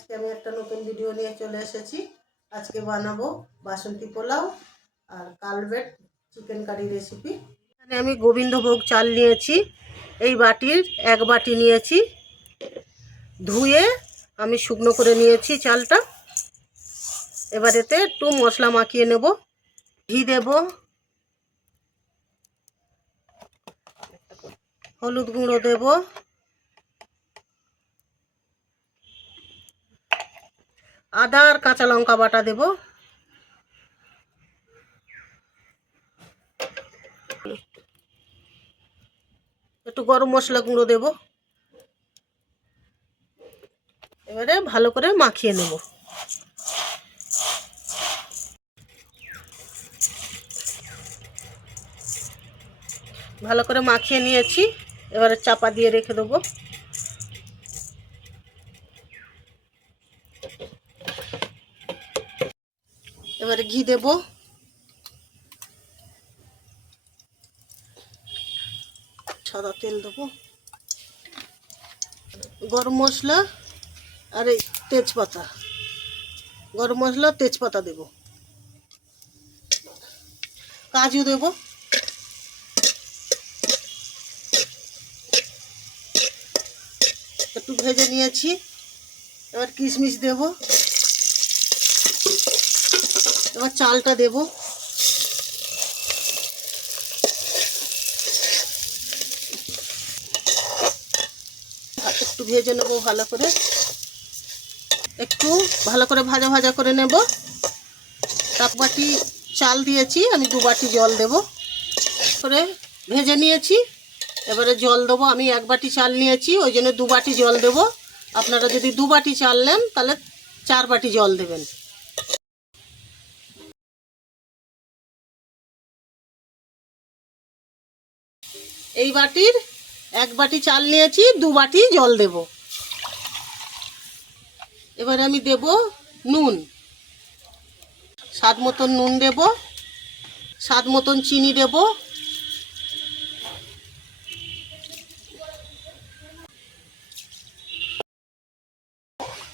আজকে আমি একটা নতুন ভিডিও নিয়ে চলে এসেছি। আজকে বানাবো বাসন্তী পোলাও আর কালভেট চিকেন কারি রেসিপি। এখানে আমি গোবিন্দভোগ চাল নিয়েছি, এই বাটির এক বাটি নিয়েছি। ধুয়ে আমি শুকনো করে নিয়েছি চালটা। এবার এতে একটু মশলা মাখিয়ে নেব। ঘি দেব, হলুদ গুঁড়ো দেব, আদা আর কাঁচা লঙ্কা বাটা দেব, একটু গরম মশলা গুঁড়ো দেব। এবারে ভালো করে মাখিয়ে নেব। ভালো করে মাখিয়ে নিয়েছি, এবারে চাপা দিয়ে রেখে দেবো। এবারে ঘি দেব, সাদা তেল দেবো, গরম মশলা আর এই তেজপাতা, গরম মশলা তেজপাতা দেব, কাজু দেব, একটু ভেজে নিয়েছি। এবার কিশমিশ দেব, এবার চালটা দেব, একটু ভেজে নেবো ভালো করে, একটু ভালো করে ভাজা ভাজা করে নেব। এক বাটি চাল দিয়েছি, আমি 2 বাটি জল দেব। করে ভেজে নিয়েছি, এবারে জল দেবো। আমি 1 বাটি চাল নিয়েছি, ওই জন্য 2 বাটি জল দেব। আপনারা যদি 2 বাটি চাল নেন তাহলে 4 বাটি জল দেবেন। এই বাটির 1 বাটি চাল নিয়েছি, 2 বাটি জল দেব। এবারে আমি দেব নুন, স্বাদ মতন নুন দেব, স্বাদ মতন চিনি দেব,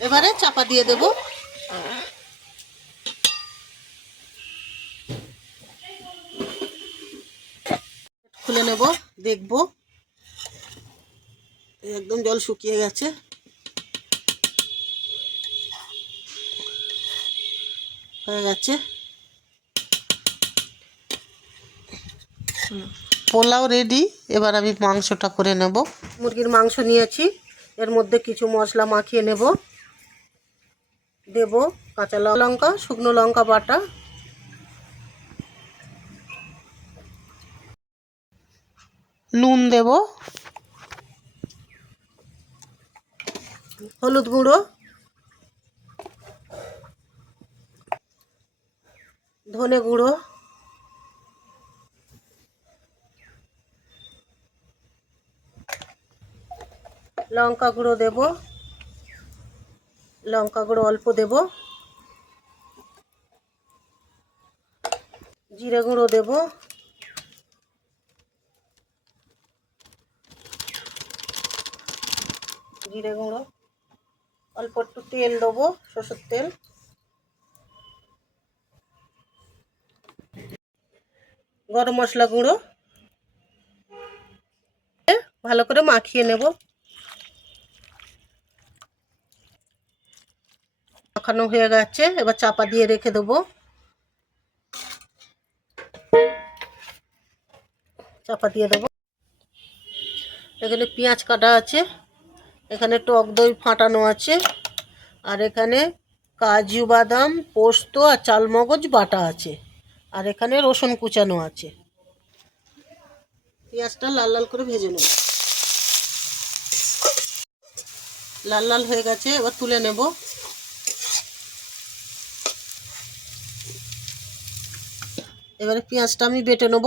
এবারে চাপা দিয়ে দেব। খুলে নেব, দেখব একদম জল শুকিয়ে গেছে। হয়ে গেছে পোলাও রেডি। এবার আমি মাংসটা করে নেব। মুরগির মাংস নিয়েছি, এর মধ্যে কিছু মশলা মাখিয়ে নেব। দেব কাঁচা লঙ্কা, শুকনো লঙ্কা বাটা, নুন দেব, হলুদ গুঁড়ো, ধনে গুঁড়ো, লঙ্কা গুঁড়ো দেব, লঙ্কা গুঁড়ো অল্প দেব, জিরে গুঁড়ো দেব, জিরে গুঁড়ো, অল্প একটু তেল দেবো, সরষের তেল, গরম মশলা গুঁড়ো, ভালো করে মাখিয়ে নেব। মাখানো হয়ে গেছে, এবার চাপা দিয়ে রেখে দেবো। চাপা দিয়ে দেবো। এখানে পেঁয়াজ কাটা আছে, এখানে টক দই ফাটানো আছে, আর এখানে কাজু বাদাম, পোস্ত আর চালমগজ বাটা আছে, আর এখানে রসুন কুচানো আছে। পেঁয়াজটা লাল লাল করে ভেজে নেব। লাল লাল হয়ে গেছে, এবার তুলে নেব। এবারে পেঁয়াজটা আমি বেটে নেব,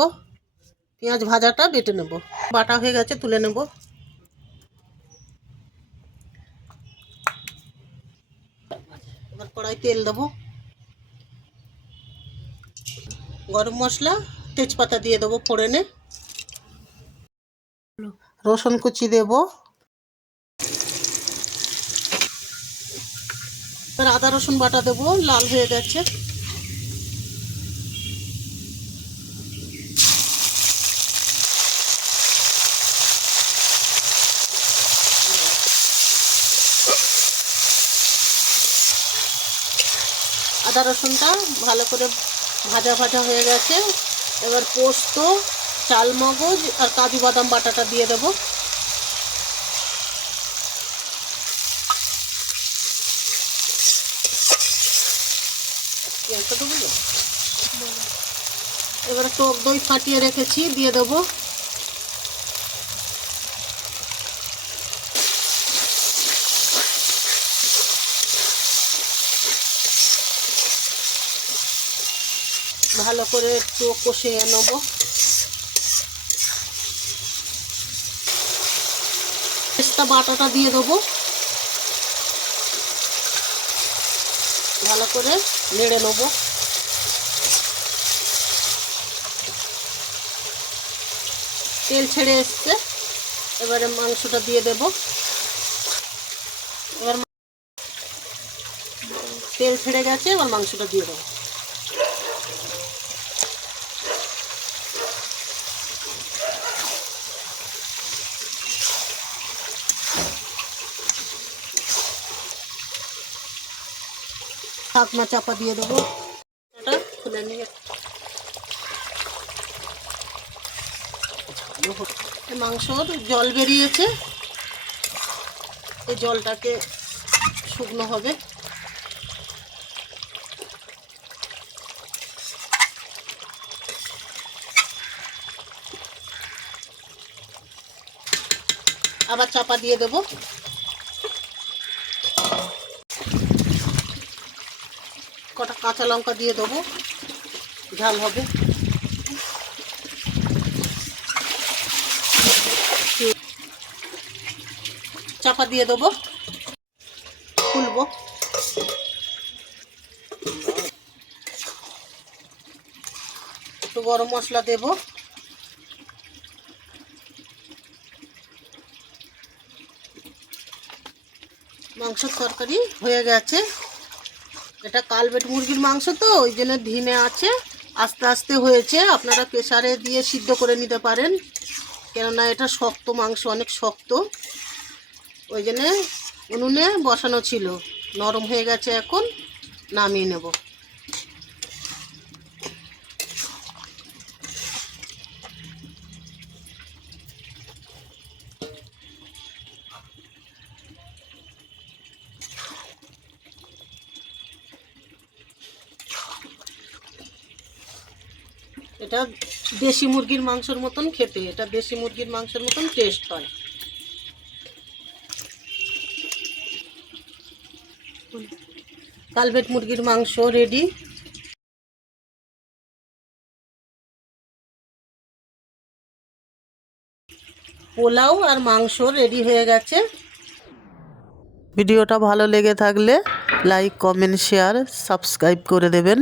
পেঁয়াজ ভাজাটা বেটে নেব। বাটা হয়ে গেছে, তুলে নেব। এবার কড়াই তেল দেবো, গরম মশলা তেজপাতা দিয়ে দেবো ফোড়নে, রসুন কুচি দেব, এবার আদা রসুন বাটা দেবো, লাল হয়ে গেছে। আদা রসুনটা ভালো করে ভাজা ভাজা হয়ে গেছে। এবার পোস্ত, চালমগজ আর কাজু বাদাম বাটাটা দিয়ে দেবো। এবারে টক দই ফাটিয়ে রেখেছি, দিয়ে দেবো। ভালো করে একটু কষিয়ে নেবো। পেস্তা বাটাটা দিয়ে দেবো, ভালো করে নেড়ে নেবো। তেল ছেড়ে এসছে, এবারে মাংসটা দিয়ে দেবো। এবার তেল ছেড়ে গেছে, এবার মাংসটা দিয়ে দেবো। ঢাকনা চাপা দিয়ে দেবো। এটা খুলে নিয়ে মাংসর জল বেরিয়েছে, এই জলটাকে শুকনো হবে। আবার চাপা দিয়ে দেব। কটা কাঁচা লঙ্কা দিয়ে দেবো, ঝাল হবে। চাপা দিয়ে দেবো, খুলবো। একটু গরম মশলা দেব। মাংসের তরকারি হয়ে গেছে। এটা কালবেট মুরগির মাংস তো, ওই জন্য ধিমে আছে, আস্তে আস্তে হয়েছে। আপনারা প্রেসারে দিয়ে সিদ্ধ করে নিতে পারেন, কেননা এটা শক্ত মাংস, অনেক শক্ত, ওই জন্যে উনুনে বসানো ছিল। নরম হয়ে গেছে, এখন নামিয়ে নেব। এটা দেশি মুরগির মাংসের মতন খেতে, এটা দেশি মুরগির মাংসের মতন টেস্ট হয়। কালবেট মুরগির মাংস রেডি। পোলাও আর মাংস রেডি হয়ে গেছে। ভিডিওটা ভালো লেগে থাকলে লাইক, কমেন্ট, শেয়ার, সাবস্ক্রাইব করে দেবেন।